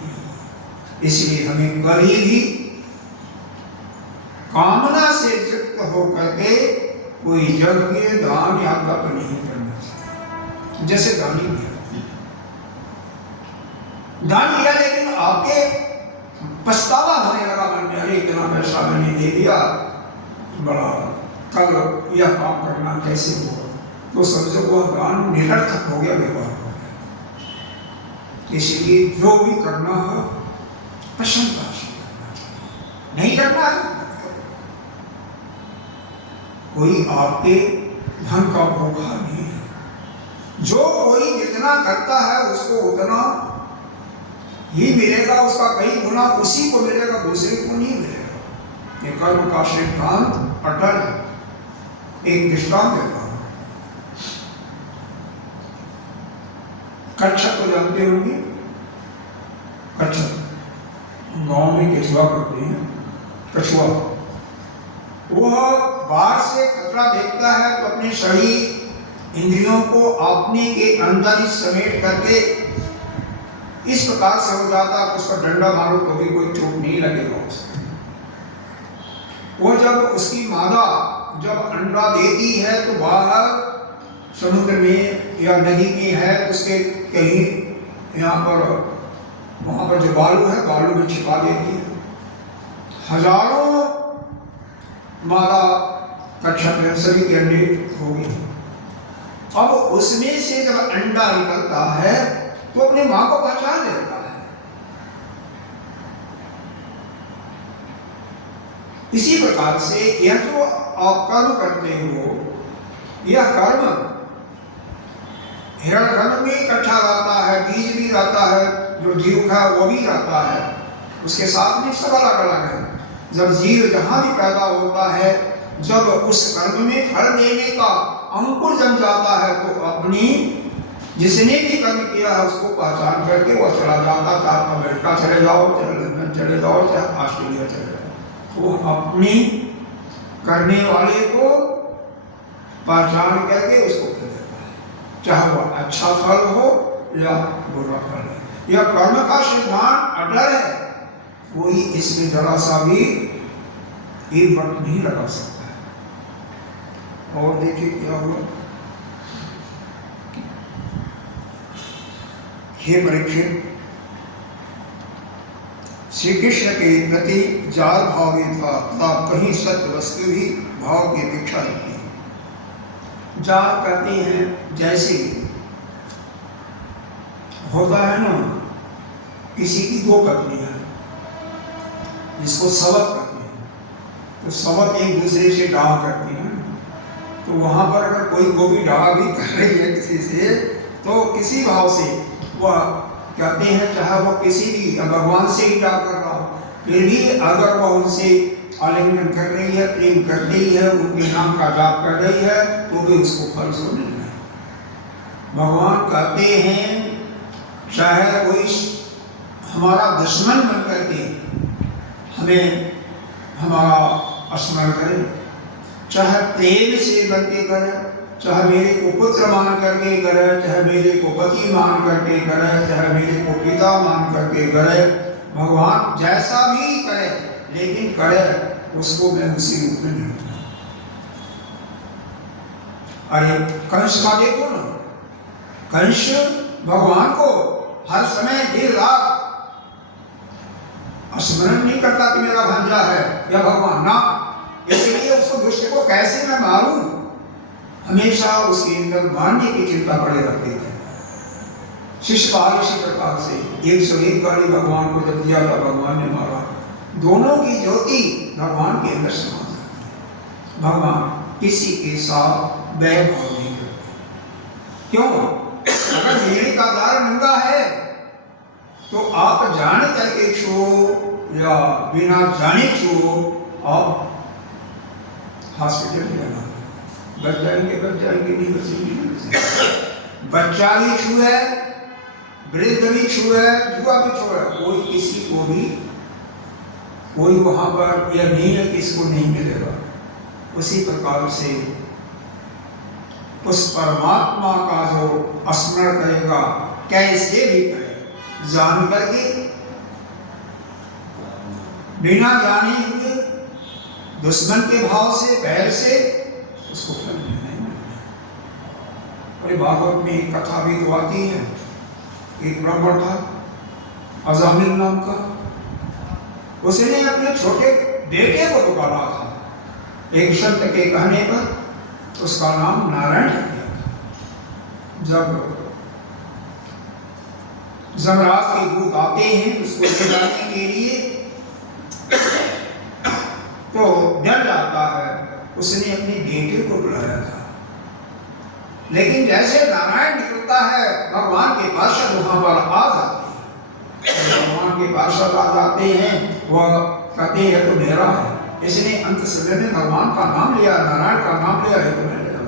इसलिए हमें कभी भी कामना से युक्त होकर के कोई यज्ञ, दान या तप नहीं करना चाहिए। जैसे दानी दिया, दान दिया लेकिन आपके पछतावा होने लगा मन में, अरे इतना पैसा मैंने दे दिया, बड़ा कल यह काम करना कैसे होगा, तो समझो वो दान निरर्थक हो गया, व्यवहार हो गया। इसलिए जो भी करना हो प्रसन्नता से करना चाहिए, नहीं करना है कोई आपके धन का भूखा नहीं है। जो कोई जितना करता है उसको उतना ही मिलेगा, उसका कई गुना उसी को मिलेगा, दूसरे को नहीं मिलेगा। ये कर्म का सिद्धांत अटल है। एक दृष्टांत देता हूं, कच्छप को जानते होंगे, कच्छप गांव में केचुआ करते हैं, कछुआ, वह बाहर से खतरा देखता है तो अपने शरीर इंद्रियों को अपने के अंदर ही समेट करके इस प्रकार से हो जाता है, उसका डंडा मारो तो भी कोई चोट नहीं लगेगा उसको। वो जब उसकी मादा जब अंडा देती है तो बाहर समुद्र में या नदी में है, उसके कहीं यहाँ पर वहां पर जो बालू है, बालू में छिपा देती है। हजारों मादा कच्छप है, सभी के अंडे हो गए। अब उसमें से जब अंडा निकलता है तो अपने मां को पहचान लेता है। इसी प्रकार से यह जो आप कर्म करते हो, यह कर्म हिरण्यगर्भ में इकट्ठा रहता है, बीज भी रहता है, जो जीव है वो भी रहता है, उसके साथ में सब अलग अलग है। जब जीव जहां भी पैदा होता है, जब उस कर्म में फल देने का अंकुर जम जाता है तो अपनी जिसने भी कर्म किया है उसको पहचान करके वह चला जाता था। अमेरिका चले जाओ, चाहे लंदन चले जाओ, चाहे ऑस्ट्रेलिया चले जाओ, वो अपनी करने वाले को पहचान करके उसको फल देता है, चाहे वह अच्छा फल हो या बुरा फल है। यह कर्म का सिद्धांत अटल है, कोई इसमें जरा सा भी एक वक्त नहीं लगा सकता है। और देखिए क्या हुआ। हे परीक्षित, श्री कृष्ण के प्रति जार भाव ही था, तब कहीं सत्य वस्तु भी भाव की अपेक्षा रखती है। जार कहते हैं जैसे होता है ना, किसी की दो पत्नियां जिसको सबक करते हैं, तो सबक एक दूसरे से डाह करती हैं। तो वहां पर अगर कोई गोपी डाह भी कर रही है किसी से, तो किसी भाव से वह कहते हैं, चाहे वह किसी भी भगवान से ही डाह कर रहा हो, फिर भी अगर वह उनसे आलिंगन कर रही है, प्रेम कर रही है, उनके नाम का जाप कर रही है, तो भी उसको फल उसको मिलना है। भगवान कहते हैं चाहे कोई हमारा दुश्मन बन करके हमें हमारा स्मरण करे, चाहे प्रेम से करके करे, चाहे मेरे को पुत्र मान करके करे, चाहे मेरे को पति मान करके करे, चाहे मेरे को पिता मान करके करे, भगवान जैसा भी करे लेकिन करे उसको मैं उसी रूप में नहीं। अरे कंस का देखो ना, कंस भगवान को हर समय दिन रात स्मरण नहीं करता कि मेरा भांजा है या भगवान ना, इसलिए उसको दुष्ट को कैसे मैं मारूं, हमेशा उसके अंदर मारने की चिंता पड़े रहते थे। शिशुपाल इसी प्रकार से 101 गाली भगवान को जब दिया था, भगवान ने मारा। दोनों की ज्योति भगवान के अंदर समा जाती है। भगवान किसी के साथ वैभाव नहीं करते। क्यों? अगर मेरे का द्वार नंगा है तो आप जाने करके छो या बिना जाने छो, आप हॉस्पिटल में जाना, बच जाएंगे नहीं बचेंगे। बच्चा भी छू है, वृद्ध भी छू है, युवा भी छू है, कोई किसी को भी कोई वहां पर यह नहीं है कि इसको नहीं मिलेगा। उसी प्रकार से उस परमात्मा का जो स्मरण करेगा, कैसे भी करे, जान करके बिना जाने हुए दुश्मन के भाव से, बैर से, उसको फल नहीं मिलना। और भागवत में एक कथा भी तो आती है, एक ब्राह्मण था अजामिल नाम का, उसने अपने छोटे बेटे को पुकारा था। एक संत के कहने पर उसका नाम नारायण रख दिया था। जब जमराज के दूत आते हैं उसको जगाने के लिए, तो डर जाता है, उसने अपने बेटे को बुलाया था। लेकिन जैसे नारायण निकलता है, भगवान के पार्षद वहां पर आ जाते हैं। भगवान के पार्षद आ जाते हैं, वह कहते हैं तो मेरा है। इसने अंत समय में भगवान का नाम लिया, नारायण का नाम लिया है तो मैंने कहा।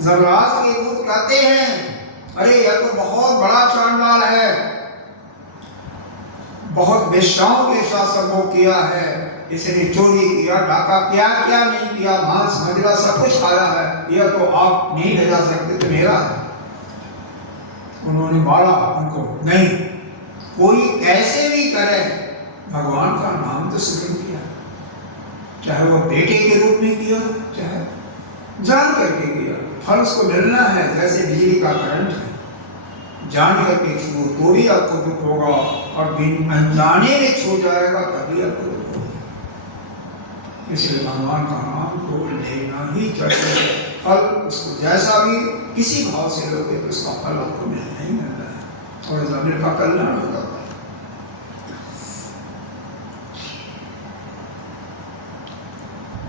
जमराज के दूत कहते हैं, अरे यह तो बहुत बड़ा चांडाल है, बहुत वेश्याओं के साथ संभोग किया है, इसने चोरी किया, डाका किया, क्या नहीं किया, मांस मदिरा सब कुछ खाया है, यह तो आप नहीं ले जा सकते, तो मेरा है। उन्होंने मारा उनको, नहीं, कोई कैसे भी करे भगवान का नाम तो स्मरण किया, चाहे वो बेटे के रूप में किया, चाहे जान करके किया, फल उसको मिलना है। जैसे बिजली का करंट है, जान करके छू तो भी आपको दुख होगा, और बिन अनजाने में छू जाएगा तभी आपको दुख होगा। इसलिए भगवान का नाम को लेना ही चाहिए। फल उसको जैसा भी किसी भाव से लोगे तो उसका फल आपको मिलना ही मिलना है, और जमीन का कल्याण होगा।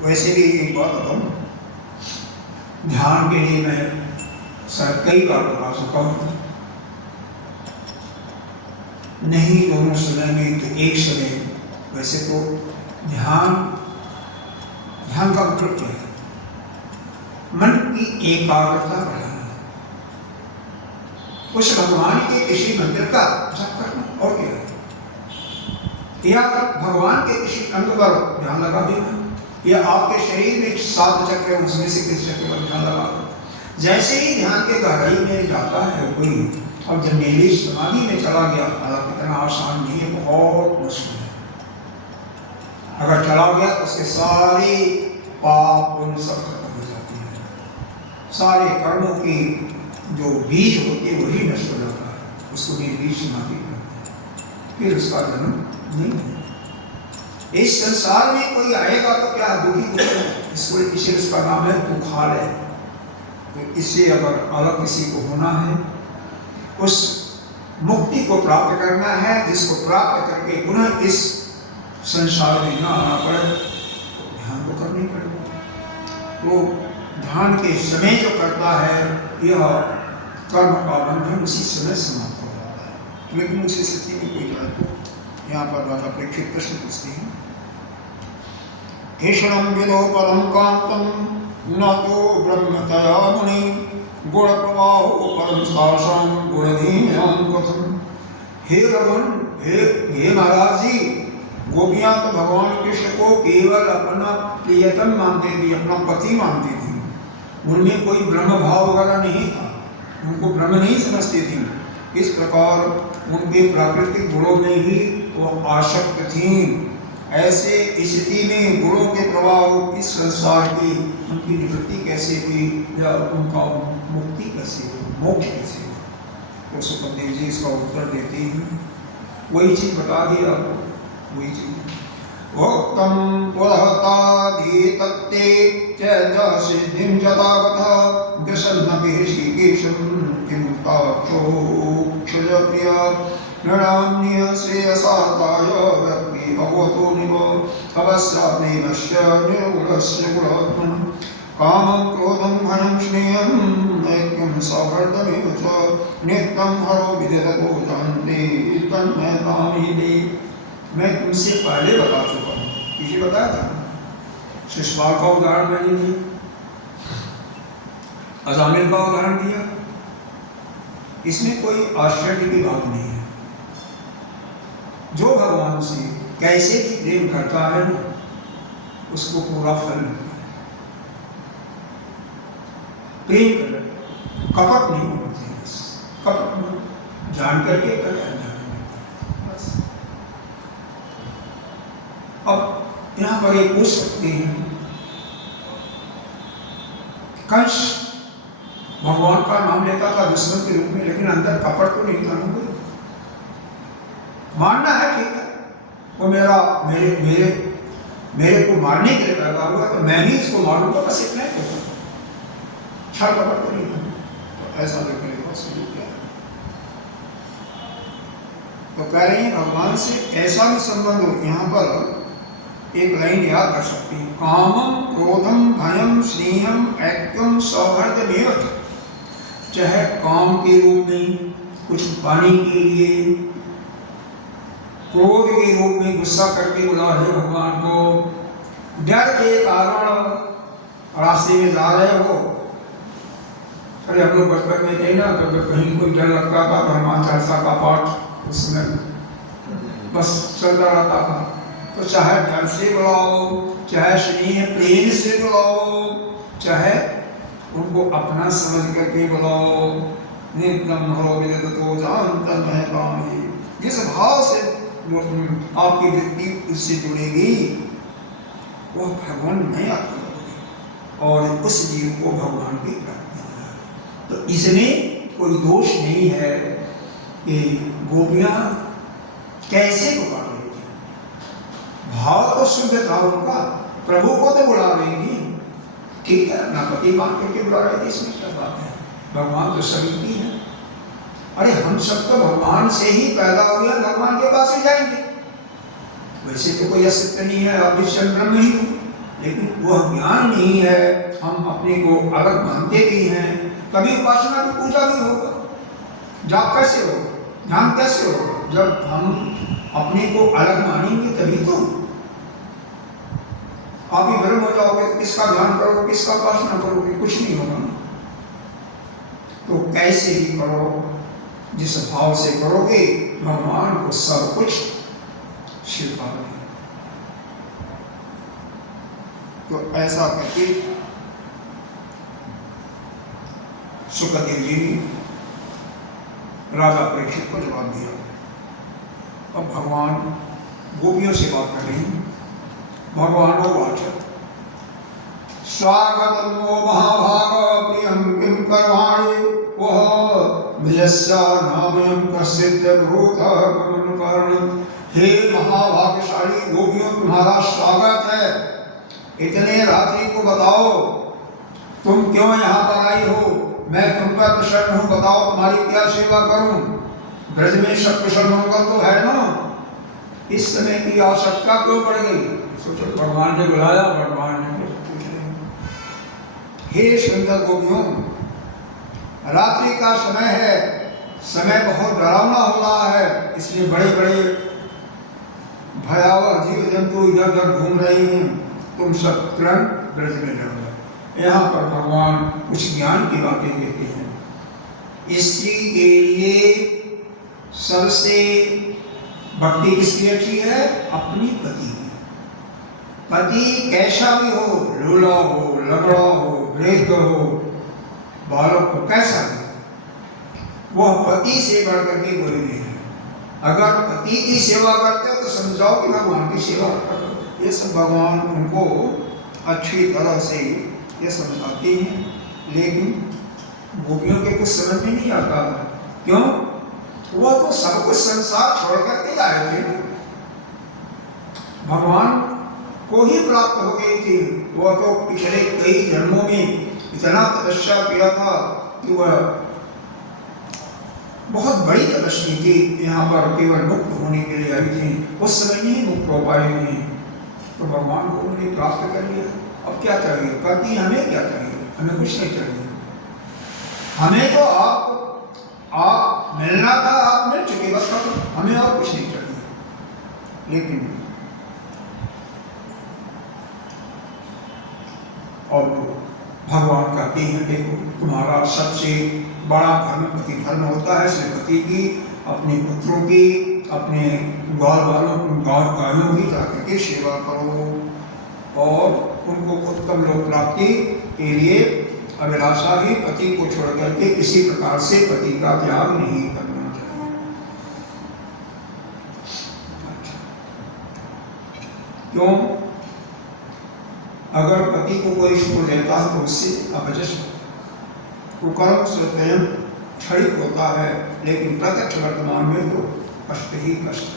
वैसे भी एक बात बताऊं, ध्यान के लिए मैं शायद कई बार बता चुका हूं, नहीं दोनों समय में तो एक समय। वैसे तो ध्यान का मतलब क्या है? मन की एकाग्रता बढ़ाना, उस भगवान के किसी मंदिर का जप करना, और क्या है? या भगवान के किसी अंग पर ध्यान लगा देना, या आपके शरीर में 7 चक्र है, उसमें से किसी चक्र पर ध्यान लगा दो। जैसे ही ध्यान के गहराई में जाता है कोई, और जब नीली समाधि में चला गया, हालांकि इतना आसान नहीं है, बहुत मुश्किल है। अगर चला गया तो उसके सारे पाप उन सब खत्म हो जाते हैं, सारे कर्मों की जो बीज होते हैं वही नष्ट हो जाता है, उसको निर्बीज समाधि कहते हैं। फिर उसका जन्म नहीं है। इस संसार में कोई आएगा तो क्या दुखी होगा, इसको इसे उसका नाम है दुखालय। तो इससे अगर अलग किसी को होना है, उस मुक्ति को प्राप्त करना है, जिसको प्राप्त करके पुनः इस संसार में न आना पड़े, तो ध्यान तो करना ही पड़ेगा। तो ध्यान के समय जो करता है, यह कर्म का बंधन उसी समय समाप्त हो जाता है। लेकिन उसी स्थिति में कोई जाए तो यहाँ पर बात अपेक्षित प्रश्न पूछती है। ईश्वरम विदो परम कांतम न तो ब्रह्मतया मुनि गुण प्रवाहो परम शासन गुणधीन कथम। हे भगवान, हे महाराज जी, गोपियां तो भगवान कृष्ण को केवल अपना प्रियतम मानते थी, अपना पति मानती थी। उनमें कोई ब्रह्म भाव वगैरह नहीं था, उनको ब्रह्म नहीं समझती थी। इस प्रकार उनके प्राकृतिक गुणों में ही वो आसक्त थी। ऐसे स्थिति में गुणों के प्रभाव इस संसार की उनकी निवृत्ति कैसे हुई, या उनका मुक्ति कैसे हुई, मोक्ष कैसे हुआ? तो सुखदेव जी इसका उत्तर देते हैं, वही चीज बता दी आपको, वही चीज। भोक्तम पुरहतादि तत्ते च सिद्धिं जतावतः दशन्नपि ऋषिकेशं किमुक्ताक्षो क्षजप्रिया नृणाम्य श्रेयसाताय व्यक्ति भगवतो निव अवस्याप्नेनस्य निर्गुणस्य गुणात्मनः कामं क्रोधं भयं स्नेहं ऐक्यं सौहार्दमेव च नित्यं हरो विदितो जानते तन्मयतामिति। मैं तुमसे पहले बता चुका हूँ, किसी बताया था, शिशुपाल का उदाहरण मैंने दिया, अजामिल का उदाहरण दिया। इसमें कोई आश्चर्य की बात नहीं है। जो भगवान से कैसे भी प्रेम करता है ना, उसको पूरा फल मिलता है। प्रेम कर, कपट नहीं होना चाहिए, कपट जान करके करे, अनजान करके बस। अब यहां पर एक पूछ सकते हैं, कंस भगवान का नाम लेता था दुश्मन के रूप में, लेकिन अंदर कपट तो नहीं था। मानना है ठीक है, वो मेरे को मारने के लिए पैदा हुआ, तो मैं भी इसको मारूंगा, बस इतना ही होता। छल कपट तो नहीं था। तो ऐसा व्यक्ति ने बहुत सही किया। तो कह रहे हैं भगवान से ऐसा भी संबंध हो। यहाँ पर एक लाइन याद कर सकते हैं, कामम क्रोधम भयम स्नेहम ऐक्यम सौहार्दमेव। चाहे काम के रूप में कुछ पाने के लिए, क्रोध के रूप में गुस्सा करके बुला रहे भगवान को, डर के कारण रास्ते में जा रहे हो। अरे हम लोग बचपन में थे ना, तो कहीं कोई डर लगता था तो हनुमान चालीसा का पाठ उसमें बस चलता रहता था। तो चाहे डर से बुलाओ, चाहे स्नेह प्रेम से बुलाओ, चाहे उनको अपना समझ करके बुलाओ, नित्यम हरो विदितो जानतं महतामहि। जिस भाव से आपकी वृत्ति उससे जुड़ेगी, वो भगवान में आपको लगेगी और उस जीव को भगवान की प्राप्ति होगी। तो इसमें कोई दोष नहीं है कि गोपियां कैसे पुकार रही थी। भाव तो शुद्ध था उनका, प्रभु को तो बुला रही थी, ठीक है, अपना पति मान करके बुला रही थी, इसमें क्या बात है। भगवान तो सभी है। अरे हम सब तो भगवान से ही पैदा हुए, भगवान के पास ही जाएंगे। वैसे तो कोई अस्तित्व नहीं है, आप स्वयं ब्रह्म ही हो, लेकिन वह ज्ञान नहीं है। हम अपने को अलग मानते भी हैं। कभी उपासना की पूजा भी होगा, जाप कैसे हो, ध्यान कैसे हो? जब हम अपने को अलग मानेंगे तभी तो आप ही ब्रह्म हो जाओगे। तो किसका ध्यान करोगे, किसका उपासना करोगे? कुछ नहीं होगा। तो कैसे ही करो, जिस भाव से करोगे भगवान को सब कुछ स्वीकार नहीं। तो ऐसा करके सुखदेव जी ने राजा परीक्षित को जवाब दिया। अब भगवान गोपियों से बात कर रहे हैं। भगवान उवाच स्वागतं वो महाभाग प्रियं किं कर्माणि वह विजस्या नामयं प्रसिद्ध भूत गुणकर्ण। हे महाभाग्यशाली गोपियों, तुम्हारा स्वागत है। इतने रात्रि को बताओ तुम क्यों यहाँ पर आई हो? मैं तुम पर प्रसन्न हूँ, बताओ तुम्हारी क्या सेवा करूं? ब्रज में सब कुशल मंगल तो है ना? इस समय की आवश्यकता क्यों पड़ गई? सोचो, भगवान ने बुलाया, भगवान ने पूछ रहे। हे सुंदर गोपियों, रात्रि का समय है, समय बहुत डरावना हो रहा है, इसलिए बड़े बड़े भयावह जीव जंतु इधर उधर घूम रहे हैं। तुम सब तुरंत ब्रज में जाओ। यहाँ पर भगवान कुछ ज्ञान की बातें देते हैं। स्त्री के लिए सबसे भक्ति किसकी अच्छी है? अपनी पति की। पति कैसा भी हो, लूला हो, लगड़ा हो, वृद्ध हो, बालक हो, कैसा भी, वह पति से बढ़कर के कोई नहीं है। अगर पति की सेवा करते हो तो समझाओ कि भगवान की सेवा करो। ये सब भगवान उनको अच्छी तरह से ये समझाते हैं, लेकिन गोपियों के कुछ समझ में नहीं आता। क्यों? वो तो सब कुछ संसार छोड़ करके आए थे, भगवान को ही प्राप्त हो गई थी। वह तो पिछले कई जन्मों में इतना तपस्या किया था कि वह बहुत बड़ी तपस्वी थी। यहाँ पर केवल मुक्त होने के लिए आई थी, उस समय नहीं मुक्त हो पाए नहीं, तो भगवान को उन्होंने प्राप्त कर लिया। अब क्या चाहिए? पति हमें क्या चाहिए? हमें कुछ नहीं चाहिए। हमें तो आप मिलना था, आप मिल चुके, बस हमें और कुछ नहीं चाहिए। लेकिन और भगवान कहते हैं, देखो तुम्हारा सबसे बड़ा धर्म पति धर्म होता है, इसलिए पति की, अपने पुत्रों की, अपने ग्वाल वालों गायों की जाकर के सेवा करो और उनको उत्तम लोक प्राप्ति के लिए अभिलाषा ही पति को छोड़ करके किसी प्रकार से पति का त्याग नहीं करना चाहिए। अच्छा। क्यों? अगर पति को कोई छोड़ देता है तो उससे अपजस कुकर्म स्वयं क्षणिक होता है, लेकिन प्रत्यक्ष वर्तमान में तो कष्ट ही कष्ट।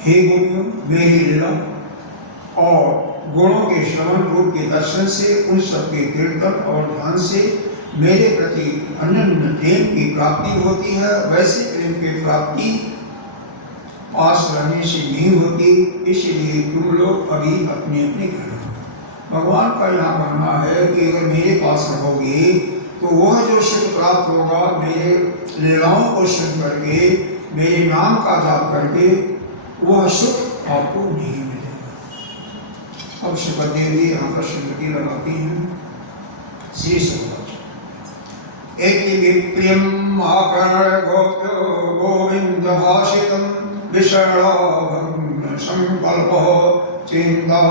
हे गोपियों, मेरी लीला और गुणों के श्रवण रूप के दर्शन से, उन सबके कीर्तन और ध्यान से मेरे प्रति अनन्य प्रेम की प्राप्ति होती है। वैसे प्रेम की प्राप्ति पास रहने से नहीं होती, इसलिए तुम लोग अभी अपने अपने घर। भगवान का यहाँ मानना है कि अगर मेरे पास रहोगे तो वह जो सुख प्राप्त होगा मेरे लीलाओं को सुन करके, मेरे नाम का जाप करके, वह सुख आपको नहीं मिलेगा। अब सुखदेव जी यहाँ पर श्रीमती लगाती हैं। श्री सुखदेव एक विप्रियम आकर्ण गोप्यो गोविंद भाषितम विषणाभं संकल्पः चिंता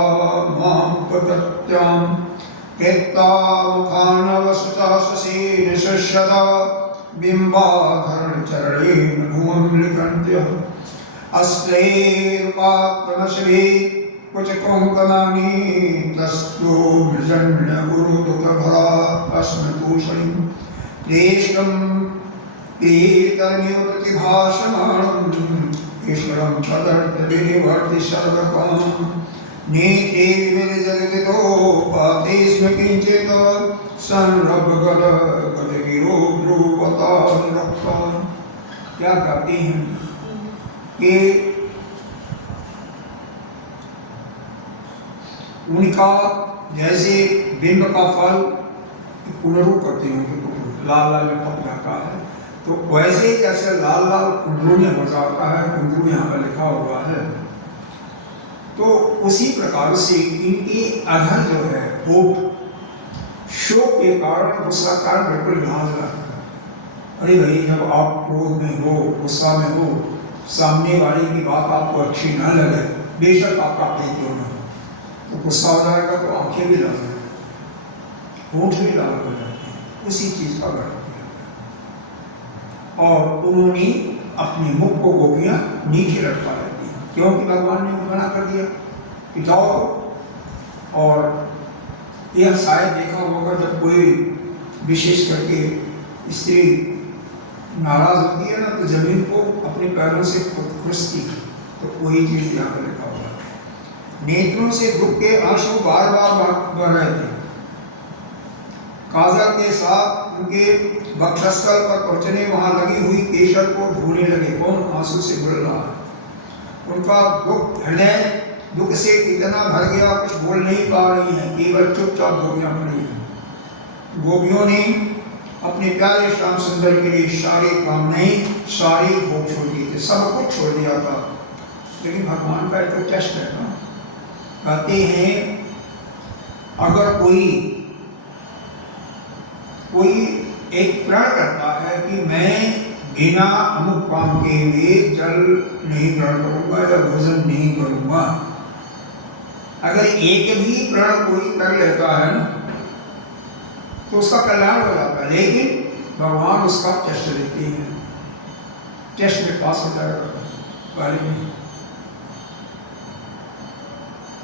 मां पतत्यां केत्ता मुखानवसुता ससेन शिष्यता बिंबाधर चरणेन भुवं लिखन्त्यः अस्त्रैर्पात्रमशवे कुचकोङ्कनानि तस्तु मृजन्य गुरुदुःखभरा अस्मभूषणिं श्रेष्ठं कीर्तनमिव प्रतिभासमानं ईश्वरं तदर्थविनिवर्ति सर्वकां नेत्रे विनिर्जलितो पाते स्म किञ्चित् संरभगदगिरो ध्रुवतानुरक्ता। क्या कहते हैं कि उनका जैसे बिंब का फल पुनरू करते हैं, लाल लाल पक जाता है, तो वैसे जैसे लाल लाल कुंडरू में हो जाता है, कुंडरू यहाँ पर लिखा हुआ है, तो उसी प्रकार से इनकी अधर जो है वो शोक के कारण, गुस्सा कारण बिल्कुल लाल रहता है। अरे भाई, जब आप क्रोध में हो, गुस्सा में हो, सामने वाले की बात आपको अच्छी ना लगे, बेशक आपका प्रेम क्यों ना हो, तो गुस्सा हो जाएगा तो आंखें भी लाल हो जाएगी, होठ भी लाल हो जाते हैं, उसी चीज का वर्णन किया। और उन्होंने अपने मुख को गोपियां नीचे लटका लेती हैं, क्योंकि भगवान ने मना कर दिया कि जाओ। और यह शायद देखा होगा, जब कोई विशेष करके स्त्री नाराज होती है ना, तो जमीन को अपने पैरों से खुरसती है, तो वही चीज यहाँ पर लिखा हुआ है। नेत्रों से दुख के आंसू बार बार बह रहे थे, काजल के साथ उनके वक्षस्थल पर पहुंचने वहां लगी हुई केशर को धोने लगे। कौन आंसू से बोल रहा है? उनका दुख, हृदय दुख से इतना भर गया, कुछ बोल नहीं पा रही हैं, केवल चुपचाप गोपियां खड़ी हैं। गोपियों ने अपने प्यारे श्याम सुंदर के लिए सारे कामनाएं, सारे भोग छोड़ दिए थे, सब कुछ छोड़ दिया था। लेकिन भगवान का एक टेस्ट है ना, कहते हैं अगर कोई एक प्रण करता है कि मैं बिना अमुक काम के लिए जल नहीं ग्रहण करूंगा या भोजन नहीं करूंगा, अगर एक भी प्रण कोई कर लेता है ना, तो उसका कल्याण हो जाता है। लेकिन भगवान उसका टेस्ट लेते हैं, टेस्ट में पास हो जाएगा पहले में,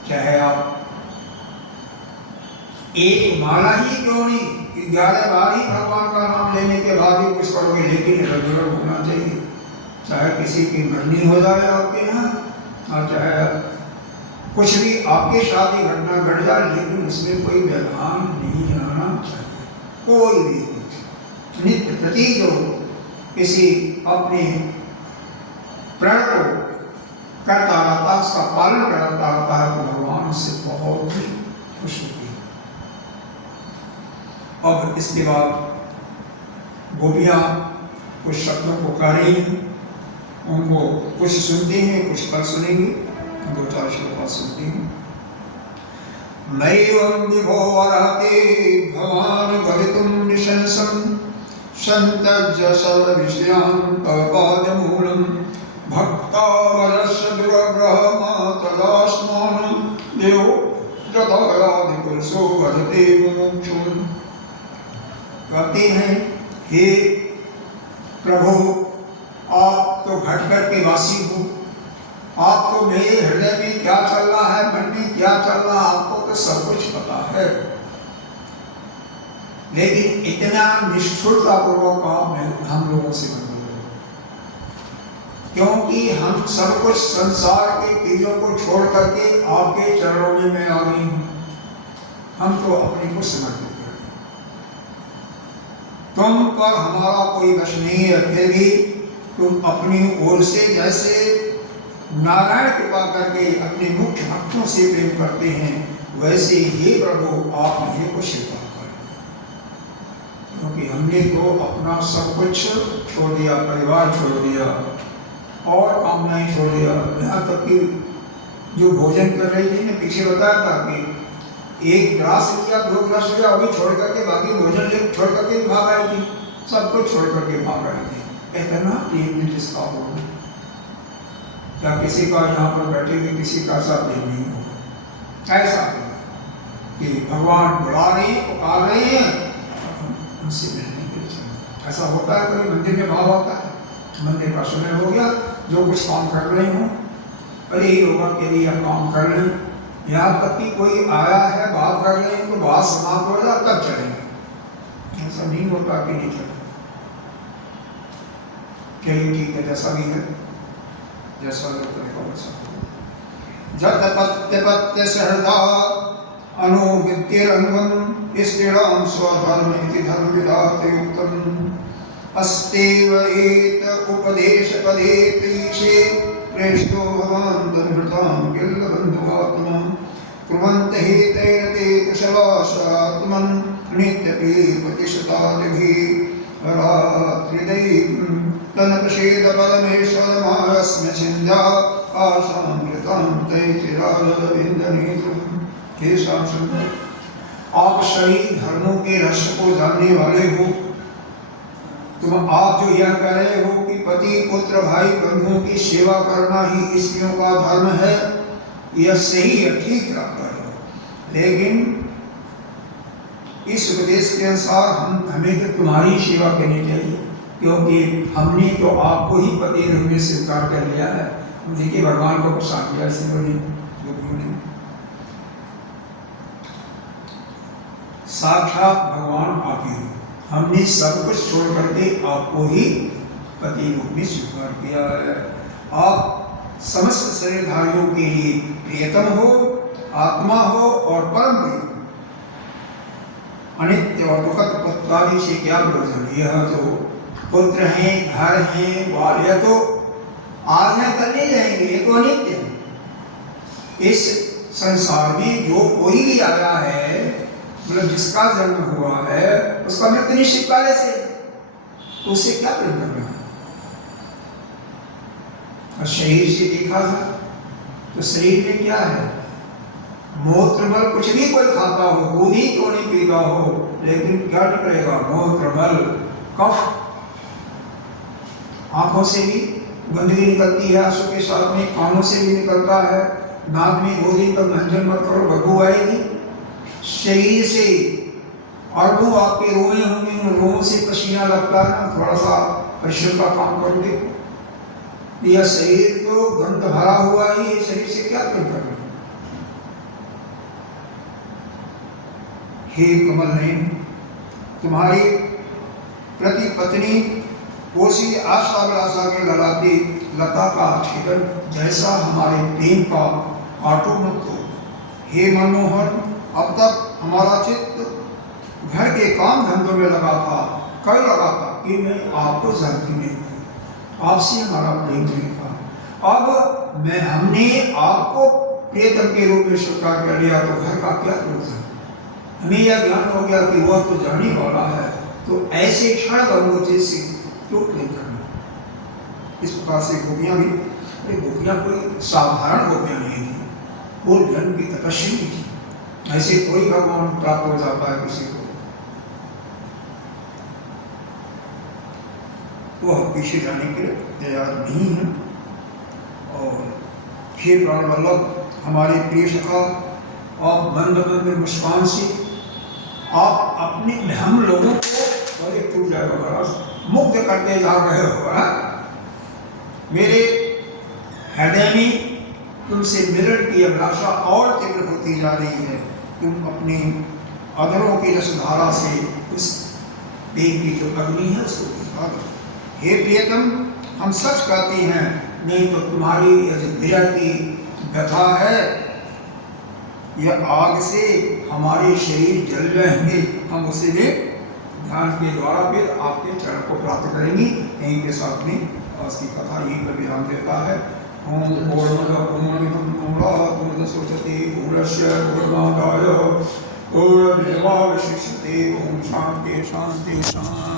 चाहे आप एक माला ही क्यों नहीं, 11 बार ही भगवान का नाम लेने के बाद ही कुछ करोगे, लेकिन रेगुलर होना चाहिए। चाहे किसी की मरनी हो जाए आपके यहाँ, और चाहे कुछ भी आपके साथ ही घटना घट जाए, लेकिन उसमें कोई व्यवधान नहीं आना चाहिए। कोई भी नित्य प्रति जो किसी अपने प्रण को करता रहता है, उसका पालन करता रहता है, तो भगवान उससे बहुत ही खुश होते हैं। अब इसके बाद गोपियां कुछ शब्दों को कह रही हैं, उनको कुछ सुनते हैं, कुछ कल सुनेंगे, 2-4 श्लोक सुनते हैं। नैवं विभो वरते भवान गलितुं निशंसं संत्यज्य सर्वविषयान् तवपादमूलं भक्तावरस्य दुरग्रहमातदास्मानं देवो जतायादिपुरुषो भजते मुमुक्षुम्। कहते हैं, हे प्रभु, आप तो घटघट के वासी हो, आपको मेरे हृदय में क्या चल रहा है, मन में क्या चल रहा है, आपको तो सब कुछ पता है। लेकिन इतना निष्ठुरता पूर्वक आप हम लोगों से मत बोलो, क्योंकि हम सब कुछ संसार के चीजों को छोड़ करके आपके चरणों में मैं आ गई हूं। हम तो अपने को समर्पित करते, तुम पर हमारा कोई वश नहीं है, फिर भी तुम अपनी ओर से जैसे नारायण कृपा करके अपने मुख्य भक्तों से प्रेम करते हैं, वैसे ही प्रभु आप मुझे को स्वीकार करें, क्योंकि हमने तो अपना सब कुछ छोड़ दिया, परिवार छोड़ दिया और कामनाएं छोड़ दिया। यहाँ तक कि जो भोजन कर रही थी, ने पीछे बताया था कि 1 गिलास लिया, 2 गिलास लिया, अभी छोड़ करके बाकी भोजन छोड़ करके भाग आई थी, सब कुछ छोड़ करके भाग आई थी। इतना प्रेम जिसका हो, या किसी का यहाँ पर बैठे हुए किसी का ऐसा प्रेम नहीं होगा। ऐसा कि भगवान बुला रहे हैं, पुकार रहे हैं, उनसे मिलने के लिए ऐसा होता है। कोई मंदिर में भाव होता है, मंदिर का समय हो गया, जो कुछ काम कर रहे हो, अरे ये होगा के लिए हम काम कर लें, यहाँ तक कि कोई आया है, बात कर रहे हैं, तो बात समाप्त हो जाए तब चलेंगे। ऐसा नहीं होता कि नहीं चलेंगे। चलिए ठीक है, जैसा भी है, जैसा जत पत्य पत्य सहृदा अनुविद्यरंगम स्त्रीणां स्वधर्म इति धर्म विधात युक्तम् अस्तेव एत उपदेश पदे पीछे प्रेष्ठो भवान् तद्भृतां किल बन्धुआत्मा कुर्वन्त हि तेन ते कुशलासात्मन् नित्यपि प्रतिशतादिभिः रात्रिदैवं तनपशेद परमेश्वरमारस्म्य छिन्द्या आशामृतां तैतिराजविन्दनीतुं। हे श्याम सुंदर, आप सभी धर्मों के रहस्य को जानने वाले हो, तो तुम आप जो यह कह रहे हो कि पति पुत्र भाई बंधुओं की सेवा करना ही स्त्रियों का धर्म है, यह सही है, ठीक है, लेकिन इस उपदेश के अनुसार हमें तो तुम्हारी सेवा करनी चाहिए, क्योंकि हमने तो आपको ही पति रूप में स्वीकार कर लिया है। देखिए भगवान को पसंद किया इसने, साक्षात भगवान आप ही हो, हमने सब कुछ छोड़ करके आपको ही पति रूप में स्वीकार किया है। आप समस्त शरीरधारियों के लिए प्रियतम हो, आत्मा हो और परम प्रिय। अनित्य और दुखद पत्तारी से क्या प्रयोजन? यह जो पुत्र हैं, घर हैं, बाल, यह तो आज है कल नहीं रहेंगे, ये तो अनित्य है। इस संसार में जो कोई भी आया है, मतलब जिसका जन्म हुआ है, उसका मृत्यु निश्चित पहले से, तो उससे क्या प्रेम करना है? और शरीर से देखा जाए तो शरीर में क्या है? मूत्र मल कुछ भी कोई खाता हो, दूध ही क्यों नहीं पीता हो, लेकिन क्या निकलेगा? मूत्र मल, कफ। आंखों से भी गंदगी निकलती है, आंसू के साथ में कानों से भी निकलता है, नाक में गोदी पर मंजन मत करो, बदबू आएगी। शरीर से अरबों आपके रोए होंगे, उन रोओं से पसीना लगता है ना, थोड़ा सा परिश्रम का काम करोगे, यह शरीर तो गंध भरा हुआ ही, ये शरीर से क्या प्रेम करना? हे कमल नयन, तुम्हारी प्रति पत्नी पोसी आशा विलासा के ललाती लता का छेदन जैसा हमारे प्रेम का काटो मत हो। हे मनोहर, अब तक हमारा चित्त घर के काम धंधों में लगा था, कल लगा था कि मैं आपको जानती नहीं, आपसे हमारा प्रेम नहीं था। अब हमने आपको प्रियतम के रूप में स्वीकार कर लिया, तो घर का क्या प्रयोजन? हमें यह ज्ञान हो गया कि वह तो जाने वाला है, तो ऐसे क्षण गंगोचे से क्यों प्रेम करना? इस प्रकार से गोपियां भी, गोपियां कोई साधारण गोपियां नहीं थी, वो जन्म की तपस्वी थी। ऐसे कोई भगवान प्राप्त हो जाता है किसी को, वह पीछे जाने के लिए तैयार नहीं है। और हे प्राण वल्लभ, हमारे प्रिय सखा, आप मंद मंद मुस्कान से आप अपने हम लोगों को और एक टूट जाएगा महाराज मुक्त करते जा रहे हो। मेरे हृदय में तुमसे मिलन की अभिलाषा और तीव्र होती जा रही है। तुम अपने अधरों की रसधारा से उस प्रेम की जो अग्नि है उसको बुझा दो। हे प्रियतम, हम सच कहते हैं, नहीं तो तुम्हारी यह की व्यथा है, यह आग से हमारे शरीर जल जाएंगे, हम उसे भी ध्यान के द्वारा फिर आपके चरण को प्राप्त करेंगे। यहीं के साथ में उसकी कथा यहीं पर विराम देता है। ओम पूर्णमदः पूर्णमिदं पूर्णात् पूर्णमुदच्यते पूर्णस्य पूर्णमादाय पूर्णमेवावशिष्यते। ओम शांति शांति शांति।